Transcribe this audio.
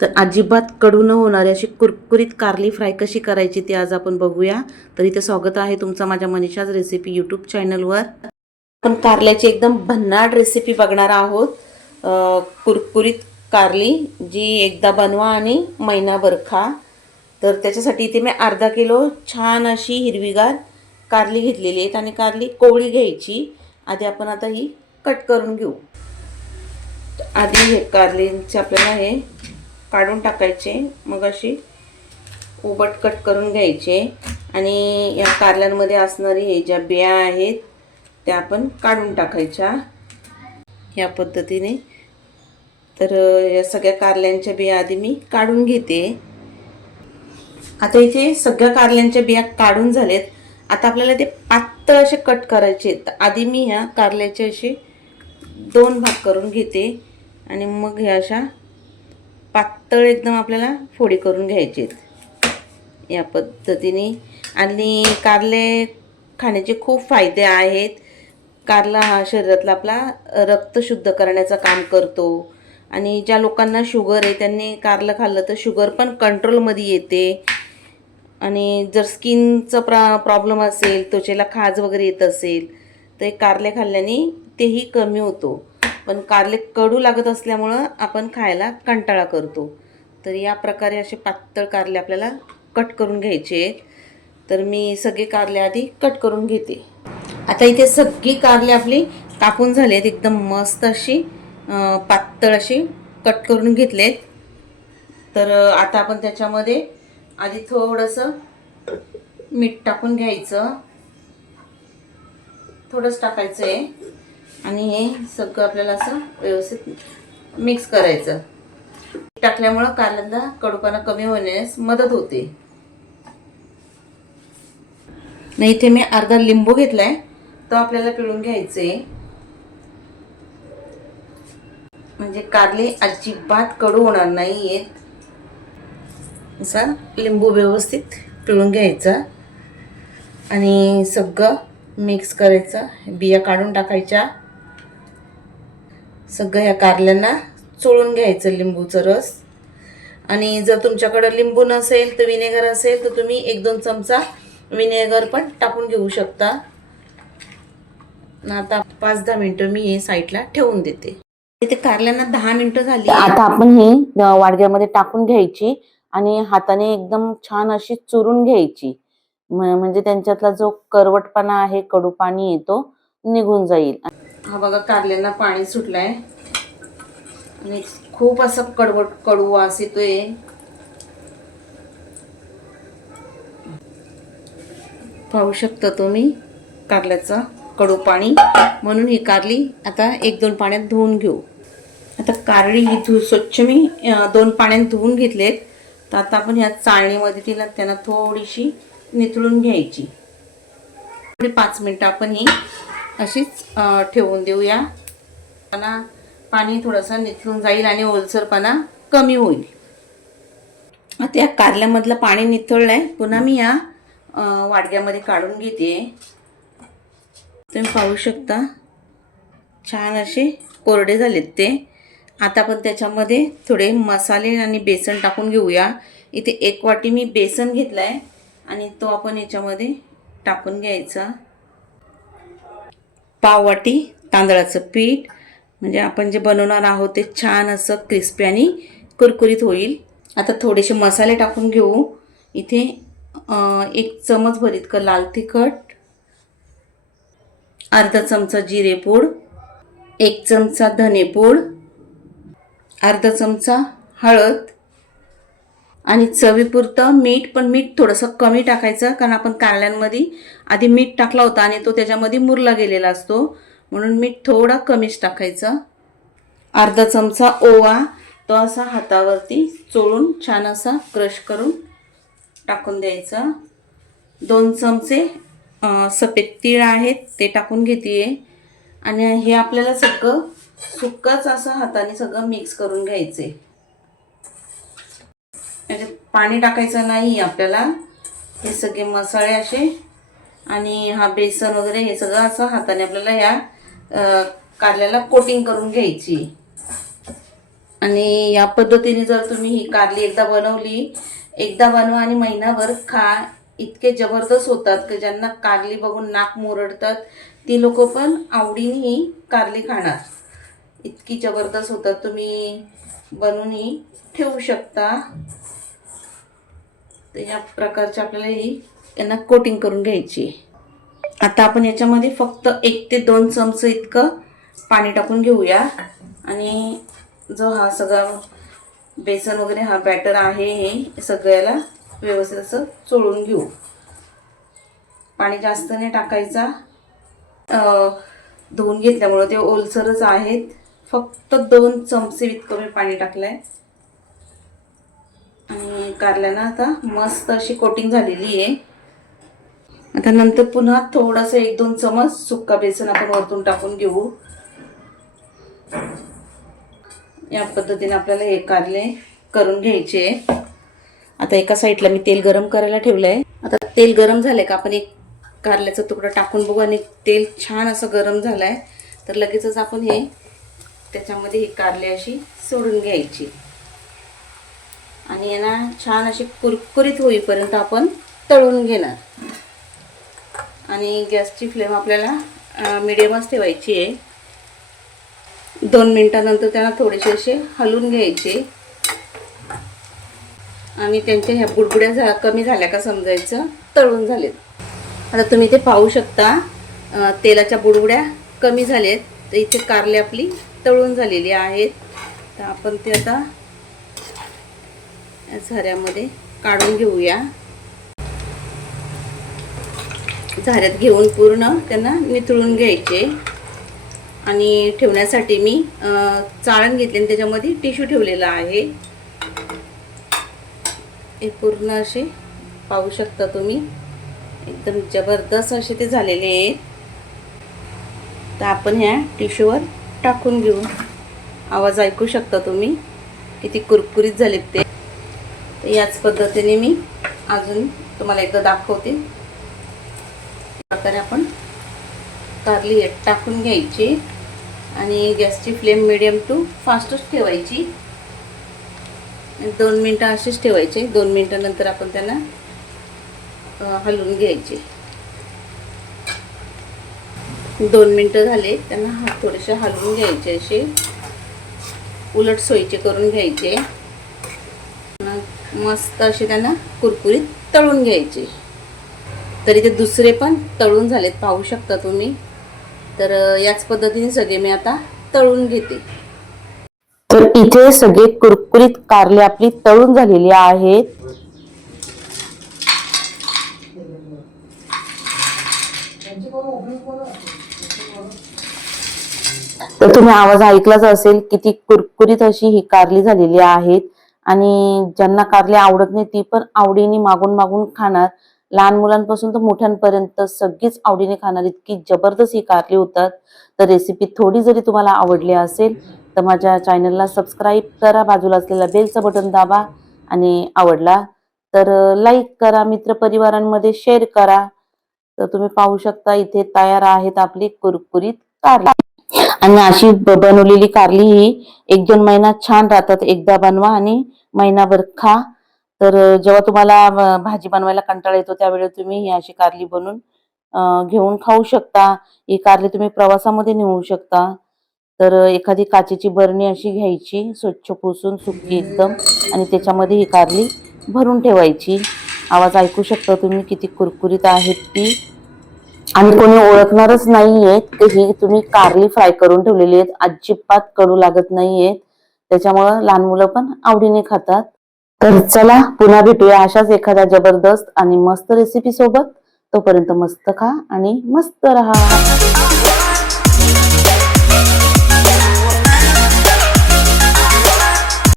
तर अजिबात कडू न होणारी अशी कुरकुरीत कारली फ्राय कशी करायची ती आज आपण बघूया. तर इथे स्वागत आहे तुमचं माझ्या मनीषाज रेसिपी यूट्यूब चॅनलवर. आपण कारल्याची एकदम भन्नाट रेसिपी बघणार आहोत. कुरकुरीत कारली जी एकदा बनवा आणि महिनाभर खा. तर त्याच्यासाठी इथे मी अर्धा किलो छान अशी हिरवीगार कारली घेतलेली आहेत आणि कारली कोवळी घ्यायची. आधी आपण आता ही कट करून घेऊ. आधी हे कारलींचे आपल्याला हे काढून टाकायचे, मग अशी उबट कट करून घ्यायचे आणि या कारल्यांमध्ये असणारी हे ज्या बिया आहेत त्या आपण काढून टाकायच्या या पद्धतीने. तर या सगळ्या कारल्यांच्या बिया आधी मी काढून घेते. आता इथे सगळ्या कारल्यांच्या बिया काढून झालेत. आता आपल्याला ते पातळ असे कट करायचे. आधी मी ह्या कारल्याचे असे 2 भाग करून घेते आणि मग ह्या अशा पातळ एकदम आपल्याला फोडी करून घ्यायचे या पद्धतीने. आणि कारले खाण्याचे खूप फायदे आहेत. कारला हा शरीरातला आपला रक्त शुद्ध करण्याचं काम करतो आणि ज्या लोकांना शुगर आहे त्यांनी कारलं खाल्लं तर शुगर पण कंट्रोलमध्ये येते. आणि जर स्किनचा प्रॉब्लेम असेल, त्वचेला खाज वगैरे येत असेल तर कारले खाल्ल्याने तेही कमी होतो. पण कारले कडू लागत असल्यामुळं आपण खायला कंटाळा करतो. तर या प्रकारे असे पातळ कारले आपल्याला कट करून घ्यायचे आहेत. तर मी सगळे कारले आधी कट करून घेते. आता इथे सगळी कारले आपली कापून झाली आहेत. एकदम मस्त अशी पातळ अशी कट करून घेतलेत. तर आता आपण त्याच्यामध्ये आधी थोडंसं मीठ टाकून घ्यायचं. थोडंच टाकायचं आहे आणि हे सगळं आपल्याला असं व्यवस्थित मिक्स करायचं. टाकल्यामुळं कारल्यांना कडूपणा कमी होण्यास मदत होते. नाही, इथे मी अर्धा लिंबू घेतलाय, तो आपल्याला पिळून घ्यायचे म्हणजे कारले अजिबात कडू होणार नाहीयेत. असा लिंबू व्यवस्थित पिळून घ्यायचा आणि सगळं मिक्स करायचं. बिया काढून टाकायच्या. सगळं ह्या कारल्यांना चोळून घ्यायचं लिंबूचं रस. आणि जर तुमच्याकडे लिंबू नसेल तर विनेगर असेल तर तुम्ही 1-2 चमचा विनेगर पण टाकून घेऊ शकता. आता 5-10 मिनिटं मी हे साईडला ठेवून देते. इथे कारल्यांना 10 मिनिटं झाली. आता आपण हे वाडग्यामध्ये टाकून घ्यायची आणि हाताने एकदम छान अशी चुरून घ्यायची. म्हणजे त्यांच्यातला जो करवटपणा आहे, कडू पाणी येतो निघून जाईल. हा बघा कारल्यांना पाणी सुटलंय आणि खूप असं कडू वास येतोय. पाहू शकता तुम्ही कारल्याचं कडू पाणी. म्हणून ही कारली आता 1-2 पाण्यात धुवून घेऊ. आता कारली ही स्वच्छ मी 2 पाण्यात धुवून घेतलेत. तर आता आपण ह्या चाळणीमध्ये त्यांना थोडीशी निथळून घ्यायची. थोडी 5 मिनिटं आपण ही अशीच ठेवून देऊया. पाणी थोडंसं निथळून जाईल आणि ओलसरपणा कमी होईल. आता या कारल्यामधलं पाणी निथळलंय. पुन्हा मी या वाडग्यामध्ये काढून घेते. तुम्ही पाहू शकता छान असे कोरडे झालेत ते. आता आपण त्याच्यामध्ये थोडे मसाले आणि बेसन टाकून घेऊया. इथे 1 वाटी मी बेसन घेतलाय आणि तो आपण याच्यामध्ये टाकून घ्यायचा. पाव वाटी तांदळाचं पीठ, म्हणजे आपण जे बनवणार आहोत ते छान असं क्रिस्पी आणि कुरकुरीत होईल. आता थोडेसे मसाले टाकून घेऊ. इथे 1 चमचभर इतकं लाल तिखट, अर्धा चमचा जिरेपूड, 1 चमचा धनेपूड, अर्धा चमचा हळद आणि चवीपुरतं मीठ. पण मीठ थोडंसं कमी टाकायचं कारण आपण कारल्यांमध्ये आधी मीठ टाकला होता आणि तो त्याच्यामध्ये मुरला गेलेला असतो, म्हणून मीठ थोडा कमीच टाकायचं. अर्धा चमचा ओवा, तो असा हातावरती चोळून छान असा क्रश करून टाकून द्यायचा. 2 चमचे सफेद तीळ आहेत ते टाकून घेते आणि हे आपल्याला सगळं सुक्कच असं हाताने सगळं मिक्स करून घ्यायचे. म्हणजे पाणी टाकायचं नाही आपल्याला. हे सगळे मसाले असे आणि हा बेसन वगैरे हे सगळं असं हाताने आपल्याला या कारल्याला कोटिंग करून घ्यायची. आणि या पद्धतीने जर तुम्ही ही कारली एकदा बनवली, एकदा बनवा आणि महिनाभर खा. इतके जबरदस्त होतात की ज्यांना कारली बघून नाक मुरडतात ती लोक पण आवडीने ही कारली खाणार. इतकी जबरदस्त होतात. तुम्ही बनवूनही ठेवू शकता. तर या प्रकारची आपल्याला ही यांना कोटिंग करून घ्यायची. आता आपण याच्यामध्ये फक्त 1 ते 2 चमचे इतकं पाणी टाकून घेऊया. आणि जो हा सगळा बेसन वगैरे हा बॅटर आहे हे सगळ्याला व्यवस्थित असं चोळून घेऊ. पाणी जास्त नाही टाकायचा. धुवून घेतल्यामुळे ते ओलसरच आहेत. फक्त 2 चमचे इतकं मी पाणी टाकलंय. आणि कारल्याला आता मस्त अशी कोटिंग झालेली आहे. आता नंतर पुन्हा थोडंसं 1-2 चमच सुक्का बेसन आपण वरतून टाकून घेऊ. या पद्धतीने आपल्याला हे कारले करून घ्यायचे. आता एका साईडला मी तेल गरम करायला ठेवलंय. आता तेल गरम झालंय का आपण एक कारल्याचा तुकडा टाकून बघू. आणि तेल छान असं गरम झालंय तर लगेचच आपण हे त्याच्यामध्ये ही कारले अशी सोडून घ्यायची. आणि यांना छान अशी कुरकुरीत होईपर्यंत आपण तळून घेणार. आणि गॅसची फ्लेम आपल्याला मीडियमच ठेवायची आहे. 2 मिनिटानंतर त्यांना थोडेसे असे हलवून घ्यायचे. आणि त्यांच्या ह्या बुडबुड्या कमी झाल्या का समजायचं तळून झालेत. आता तुम्ही ते पाहू शकता तेलाच्या बुडबुड्या कमी झालेत. तर इथे कारले आपली तळून झालेली आहेत. तर आपण ते आता झाऱ्यामध्ये काढून घेऊया. झाऱ्यात घेऊन पूर्ण त्यांना निथळून घ्यायचे. आणि ठेवण्यासाठी मी चाळण घेतली आणि त्याच्यामध्ये टिश्यू ठेवलेला आहे. हे पूर्ण असे पाहू शकता तुम्ही एकदम जबरदस्त असे ते झालेले आहेत. तर आपण ह्या टिश्यूवर टाकून घेऊ. आवाज ऐकू शकता तुम्ही किती कुरकुरीत झालेत ते. तर याच पद्धतीने मी अजून तुम्हाला एकदा दाखवते. प्रकारे आपण कारली टाकून घ्यायची. आणि गॅसची फ्लेम मीडियम टू फास्टच ठेवायची. 2 मिनटं अशीच ठेवायचे. 2 मिनटानंतर आपण त्यांना हलवून घ्यायचे. 2 मिनटं झाले त्यांना थोडेसे हलवून घ्यायचे. असे उलट सोयीचे करून घ्यायचे. मस्त असे त्यांना कुरकुरीत तळून घ्यायचे. तरी ते दुसरे पण तळून झालेत पाहू शकता तुम्ही. तर याच पद्धतीने सगळे मी आता तळून घेते. तर इथे सगळे कुरकुरीत कारले आपली तळून झालेली आहेत. तर तुम्ही आवाज ऐकलाच असेल किती कुरकुरीत अशी ही कारली झालेली आहेत. आणि ज्यांना कारली आवडत नाही ती पण आवडीने मागून मागून खाणार. लहान मुलांपासून तर मोठ्यांपर्यंत सगळीच आवडीने खाणार. इतकी जबरदस्त ही कारली होतात. तर रेसिपी थोडी जरी तुम्हाला आवडली असेल तर माझ्या चॅनलला सबस्क्राईब करा. बाजूला असलेला बेलचं बटन दाबा. आणि आवडला तर लाईक करा. मित्रपरिवारांमध्ये शेअर करा. तर तुम्ही पाहू शकता इथे तयार आहेत आपली कुरकुरीत कारली. आणि अशी बनवलेली कारली ही 1-2 महिना छान राहतात. एकदा बनवा आणि महिनाभर खा. तर जेव्हा तुम्हाला भाजी बनवायला कंटाळा येतो त्यावेळी तुम्ही ही अशी कारली बनवून घेऊन खाऊ शकता. ही कारली तुम्ही प्रवासामध्ये नेऊ शकता. तर एखादी काचेची बरणी अशी घ्यायची स्वच्छ पुसून सुकी एकदम. आणि त्याच्यामध्ये ही कारली भरून ठेवायची. आवाज ऐकू शकता तुम्ही किती कुरकुरीत आहेत ती. आणि कोणी ओळखणारच नाहीयेत की ही तुम्ही कारली फ्राय करून ठेवलेली आहेत. अजिबात कडू लागत नाहीयेत. त्याच्यामुळं लहान मुलं पण आवडीने खातात. तर चला पुन्हा भेटूया अशाच एखाद्या जबरदस्त आणि मस्त रेसिपी सोबत. तोपर्यंत मस्त खा आणि मस्त राहा.